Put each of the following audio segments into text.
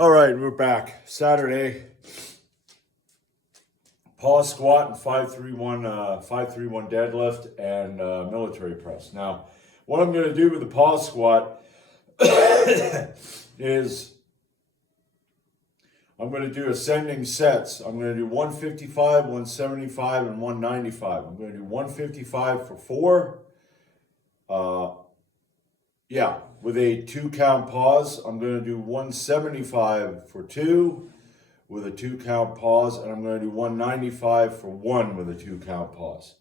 All right, we're back. Saturday, pause squat and 531 deadlift and military press. Now, what I'm going to do with the pause squat is I'm going to do ascending sets. I'm going to do 155, 175, and 195. I'm going to do 155 for 4. With a 2 count pause. I'm going to do 175 for 2 with a 2 count pause, and I'm going to do 195 for 1 with a 2 count pause.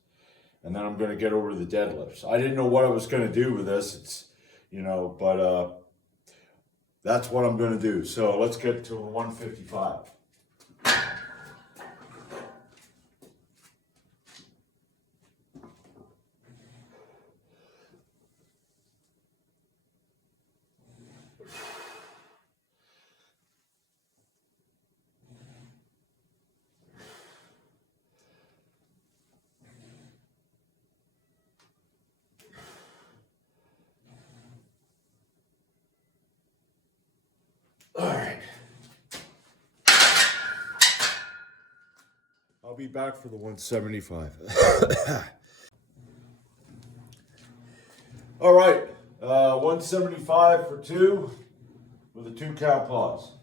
And then I'm going to get over to the deadlifts. I didn't know what I was going to do with this. But that's what I'm going to do. So let's get to 155. All right. I'll be back for the 175. All right. 175 for 2 with a 2 count pause.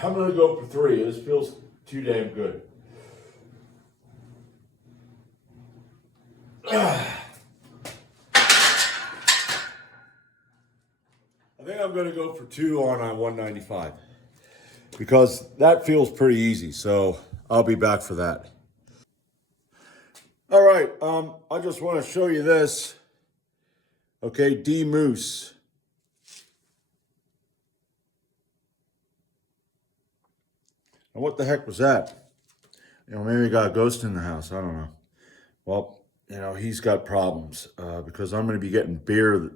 I'm going to go for 3. This feels too damn good. I think I'm going to go for 2 on 195 because that feels pretty easy. So I'll be back for that. All right. I just want to show you this. Okay, D Moose. And what the heck was that? Maybe he got a ghost in the house. I don't know. Well, he's got problems because I'm going to be getting beer,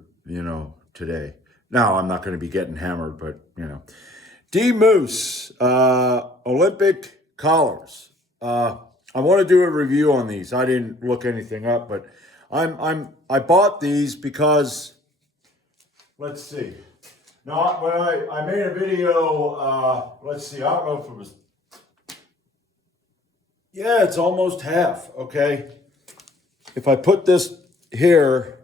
today. Now, I'm not going to be getting hammered, but, D Moose, Olympic collars. I want to do a review on these. I didn't look anything up, but I bought these because, let's see. Now, when I made a video, let's see, I don't know if it was, yeah, it's almost half, okay? If I put this here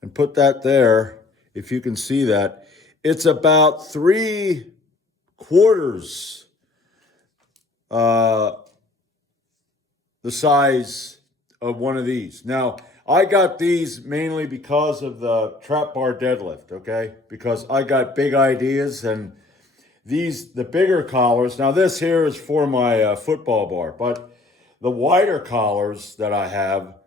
and put that there, if you can see that, it's about 3/4 the size of one of these. Now, I got these mainly because of the trap bar deadlift, okay? Because I got big ideas, and the bigger collars, now this here is for my football bar, but the wider collars that I have,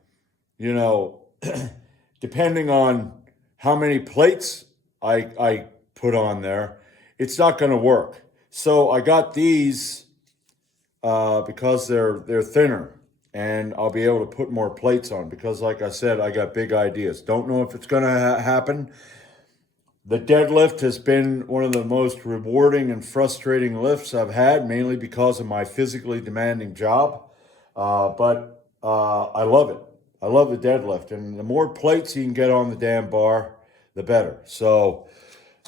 depending on how many plates I put on there, it's not going to work. So I got these because they're thinner, and I'll be able to put more plates on because, like I said, I got big ideas. Don't know if it's going to happen. The deadlift has been one of the most rewarding and frustrating lifts I've had, mainly because of my physically demanding job. But I love it. I love the deadlift. And the more plates you can get on the damn bar, the better. So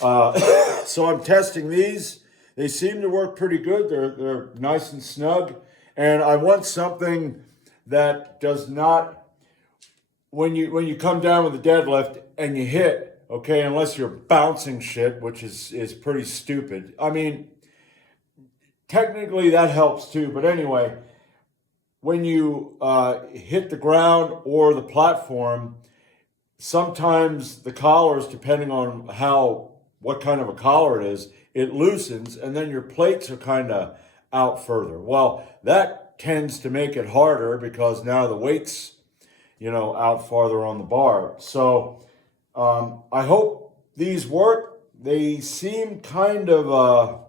I'm testing these. They seem to work pretty good. They're nice and snug. And I want something that does not, when you come down with the deadlift and you hit, okay, unless you're bouncing shit, which is pretty stupid. I mean, technically that helps too, but anyway, when you hit the ground or the platform, sometimes the collars, depending on what kind of a collar it is, it loosens, and then your plates are kind of out further. Well, that tends to make it harder because now the weight's, out farther on the bar. So I hope these work. They seem kind of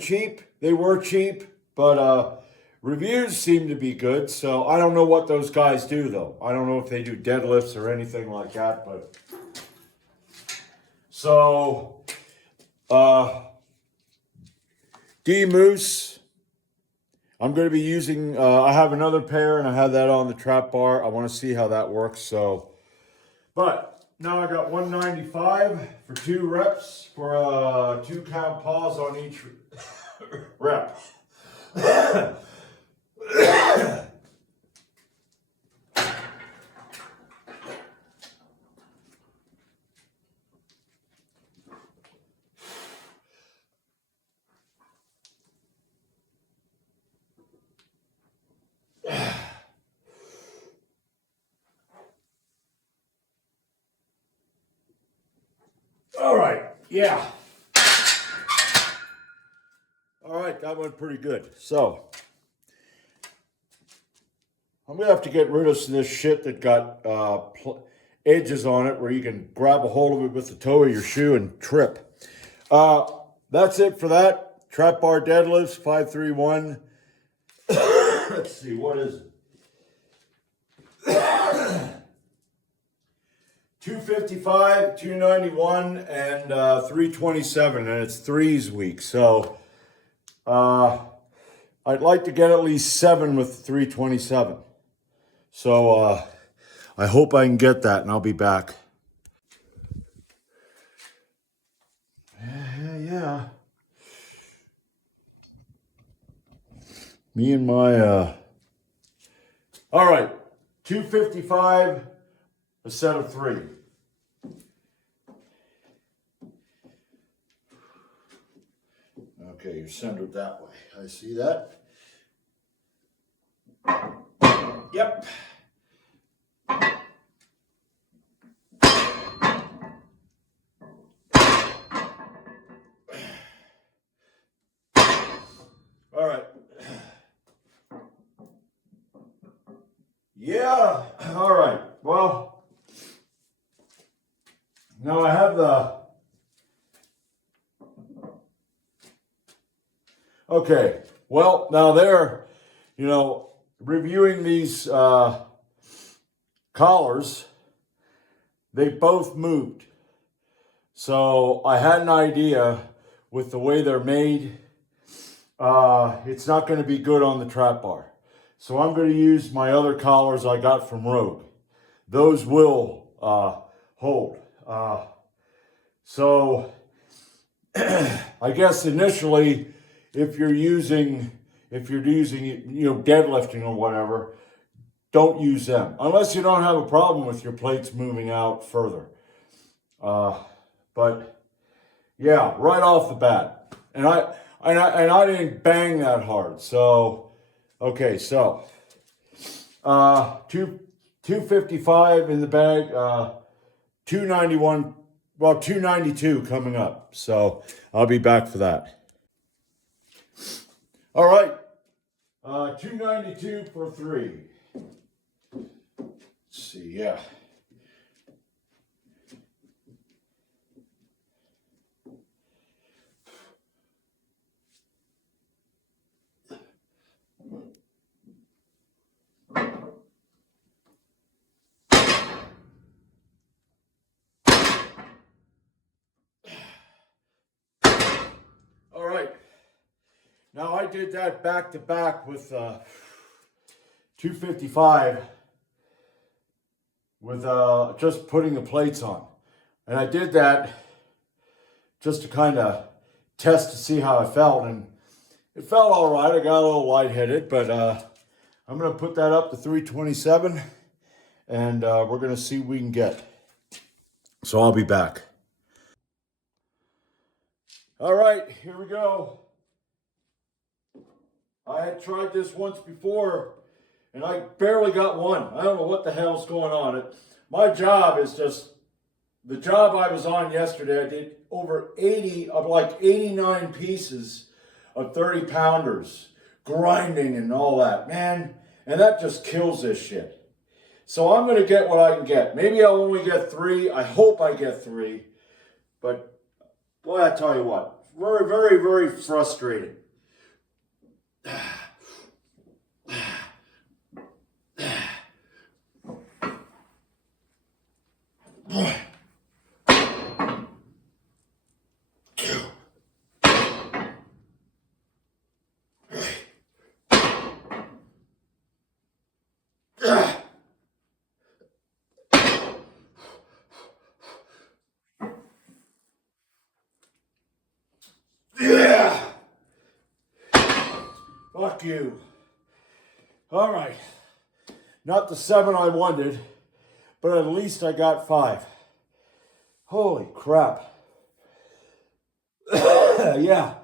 cheap. They were cheap, but reviews seem to be good. So I don't know what those guys do, though. I don't know if they do deadlifts or anything like that, but So, D-Moose, I'm going to be using, I have another pair and I have that on the trap bar. I want to see how that works. So, but now I got 195 for 2 reps for a 2 count pause on each rep. All right, yeah. All right, that went pretty good. So, I'm gonna have to get rid of some of this shit that got edges on it where you can grab a hold of it with the toe of your shoe and trip. That's it for that. Trap bar deadlifts, 531. Let's see, what is it? 255, 291, and 327, and it's threes week. So I'd like to get at least 7 with 327. So I hope I can get that, and I'll be back. Yeah. Me and my all right, 255, a set of 3. Okay, you're centered that way. I see that. Yep. All right. Yeah. All right. Well, now I have the. Okay. Well, now they're, reviewing these collars. They both moved. So I had an idea with the way they're made. It's not going to be good on the trap bar. So I'm going to use my other collars I got from Rogue. Those will hold. So I guess initially, if you're using deadlifting or whatever, don't use them unless you don't have a problem with your plates moving out further. But yeah, right off the bat, and I didn't bang that hard. So okay, so 255 in the bag, 291, well 292 coming up. So I'll be back for that. All right, 292 for 3. Let's see, yeah. All right. Now I did that back to back with 255 with just putting the plates on. And I did that just to kind of test to see how I felt. And it felt all right. I got a little lightheaded, but I'm going to put that up to 327 and we're going to see what we can get. So I'll be back. All right, here we go. I had tried this once before and I barely got one. I don't know what the hell's going on. My job is just, the job I was on yesterday, I did over 80 of like 89 pieces of 30 pounders, grinding and all that, man. And that just kills this shit. So I'm going to get what I can get. Maybe I'll only get 3. I hope I get 3. But boy, I tell you what, very, very, very frustrating. Boy. Fuck you. All right. Not the 7 I wanted, but at least I got 5. Holy crap. Yeah.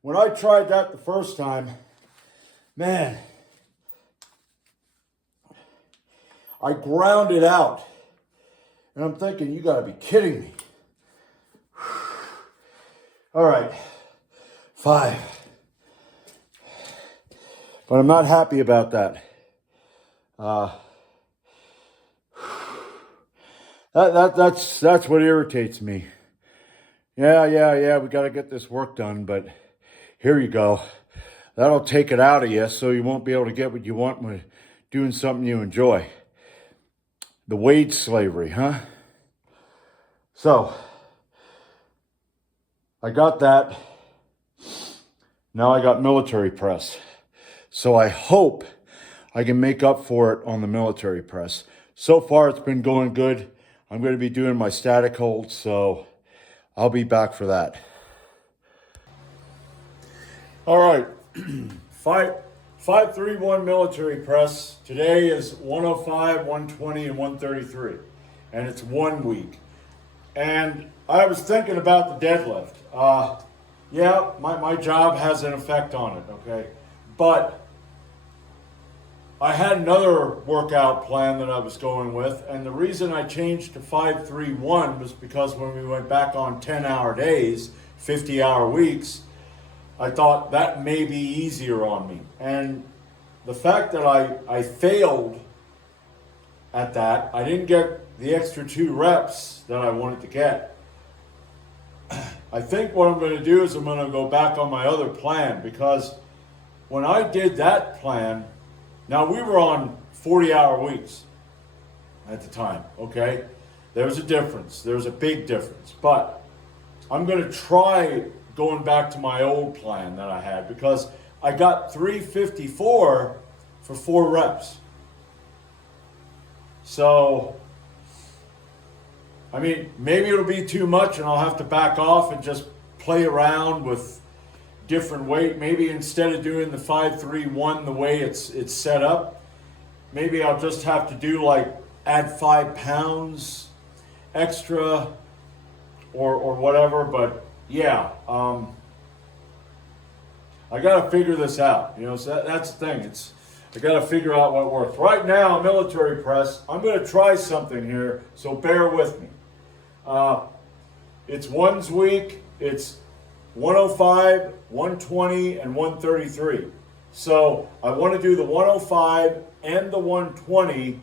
When I tried that the first time, man, I ground it out. And I'm thinking, you gotta be kidding me. All right, 5. But I'm not happy about that. That's what irritates me. Yeah, we gotta get this work done, but here you go. That'll take it out of you so you won't be able to get what you want when doing something you enjoy. The wage slavery, huh? So, I got that. Now I got military press. So I hope I can make up for it on the military press. So far it's been going good. I'm going to be doing my static holds, so I'll be back for that. All right, 531 military press. Today is 105, 120, and 133. And it's 1 week. And I was thinking about the deadlift. Yeah, my job has an effect on it, okay? But I had another workout plan that I was going with, and the reason I changed to 531 was because when we went back on 10-hour days, 50-hour weeks, I thought that may be easier on me. And the fact that I failed at that, I didn't get the extra 2 reps that I wanted to get. I think what I'm going to do is I'm going to go back on my other plan, because when I did that plan, now we were on 40-hour weeks at the time, okay? There was a difference. There was a big difference. But I'm going to try going back to my old plan that I had, because I got 354 for 4 reps. So, I mean, maybe it'll be too much and I'll have to back off and just play around with different weight. Maybe instead of doing the 531 the way it's set up, maybe I'll just have to do like add 5 pounds extra or whatever. But yeah, I got to figure this out. You know, so that's the thing. I got to figure out what works. Right now, military press, I'm going to try something here, so bear with me. It's ones week. It's 105, 120, and 133. So I want to do the 105 and the 120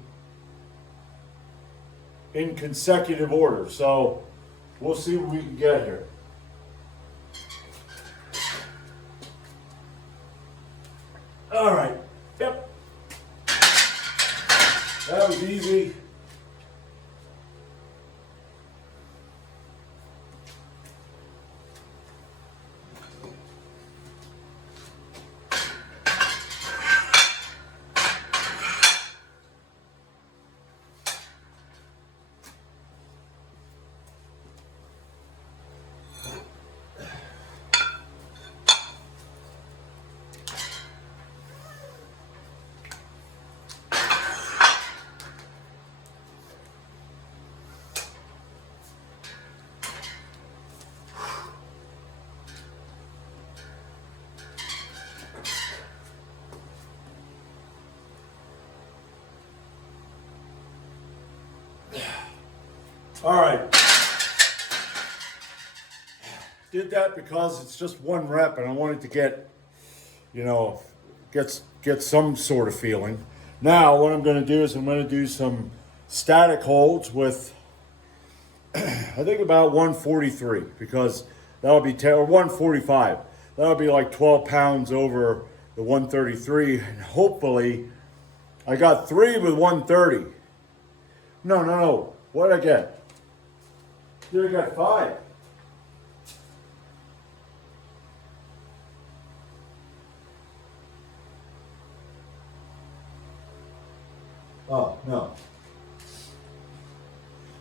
in consecutive order. So we'll see what we can get here. All right. Yep. That was easy. All right. Did that because it's just 1 rep and I wanted to get, you know, get some sort of feeling. Now what I'm going to do is I'm going to do some static holds with, I think about 143, because that'll be, or 145. That'll be like 12 pounds over the 133. And hopefully I got 3 with 130. No. What did I get? Here I got 5. Oh, no.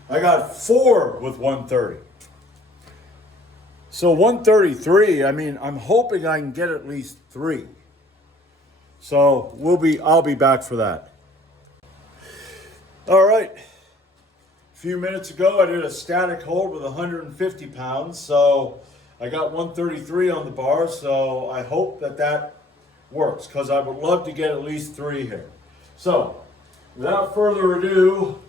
I got 4 with 130. So 133, I mean, I'm hoping I can get at least 3. So I'll be back for that. All right. A few minutes ago, I did a static hold with 150 pounds. So I got 133 on the bar. So I hope that works, because I would love to get at least 3 here. So without further ado,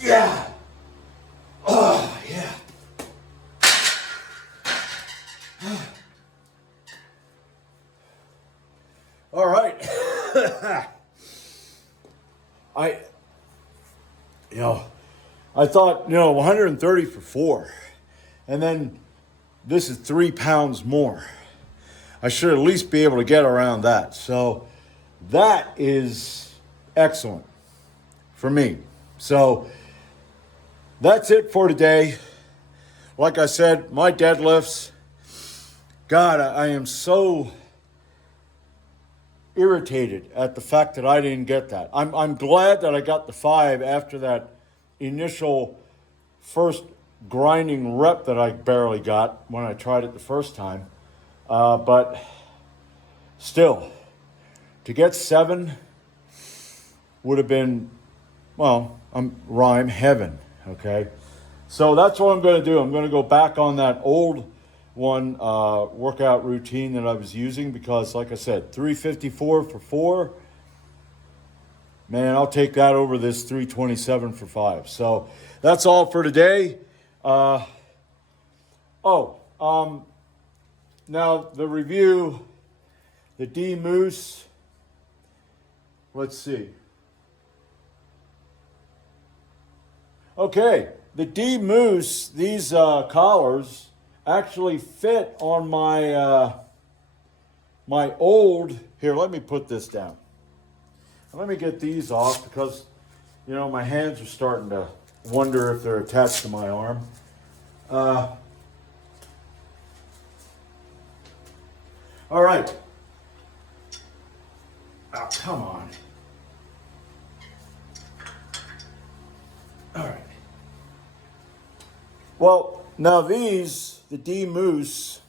yeah. Oh, yeah. All right. I, I thought, 130 for 4. And then this is 3 pounds more. I should at least be able to get around that. So that is excellent for me. So that's it for today. Like I said, my deadlifts, God, I am so irritated at the fact that I didn't get that. I'm glad that I got the 5 after that initial first grinding rep that I barely got when I tried it the first time. But still, to get 7 would have been, well, rhyme heaven, okay? So that's what I'm going to do. I'm going to go back on that old one workout routine that I was using, because, like I said, 354 for 4, man, I'll take that over this 327 for 5. So that's all for today. Now the review, the D Moose, let's see. Okay, the D Moose, these collars actually fit on my my old, here, let me put this down. Let me get these off, because, my hands are starting to wonder if they're attached to my arm. All right. Oh, come on. All right. Well, now these, the D Moose,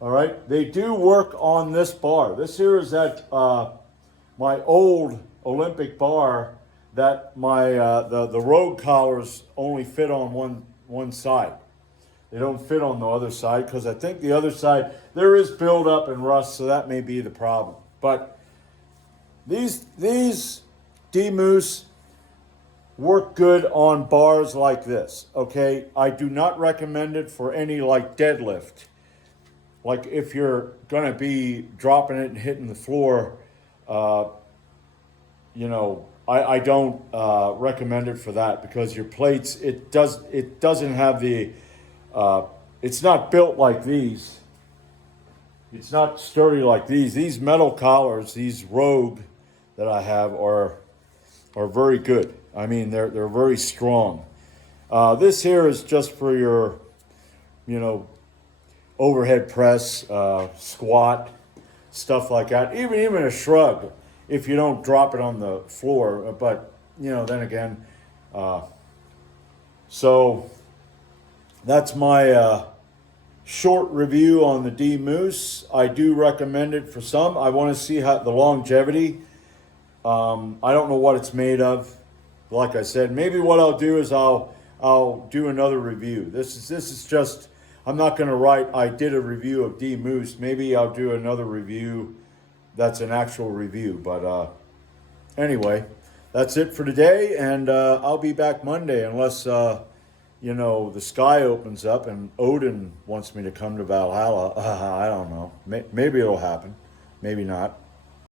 all right, they do work on this bar. This here is that my old Olympic bar that my the Rogue collars only fit on one side. They don't fit on the other side, because I think the other side, there is buildup and rust, so that may be the problem. But these D Moose work good on bars like this, okay? I do not recommend it for any like deadlift. Like if you're gonna be dropping it and hitting the floor, I don't recommend it for that, because your plates, it doesn't have the, it's not built like these. It's not sturdy like these. These metal collars, these Rogue that I have are very good. I mean, they're very strong. This here is just for your, overhead press, squat, stuff like that. Even a shrug, if you don't drop it on the floor. But then again, so that's my short review on the D Moose. I do recommend it for some. I want to see how the longevity. I don't know what it's made of. Like I said, maybe what I'll do is I'll do another review. This is just, I'm not going to write, I did a review of D Moose. Maybe I'll do another review that's an actual review. But anyway, that's it for today, and I'll be back Monday, unless the sky opens up and Odin wants me to come to Valhalla. I don't know. Maybe it'll happen. Maybe not.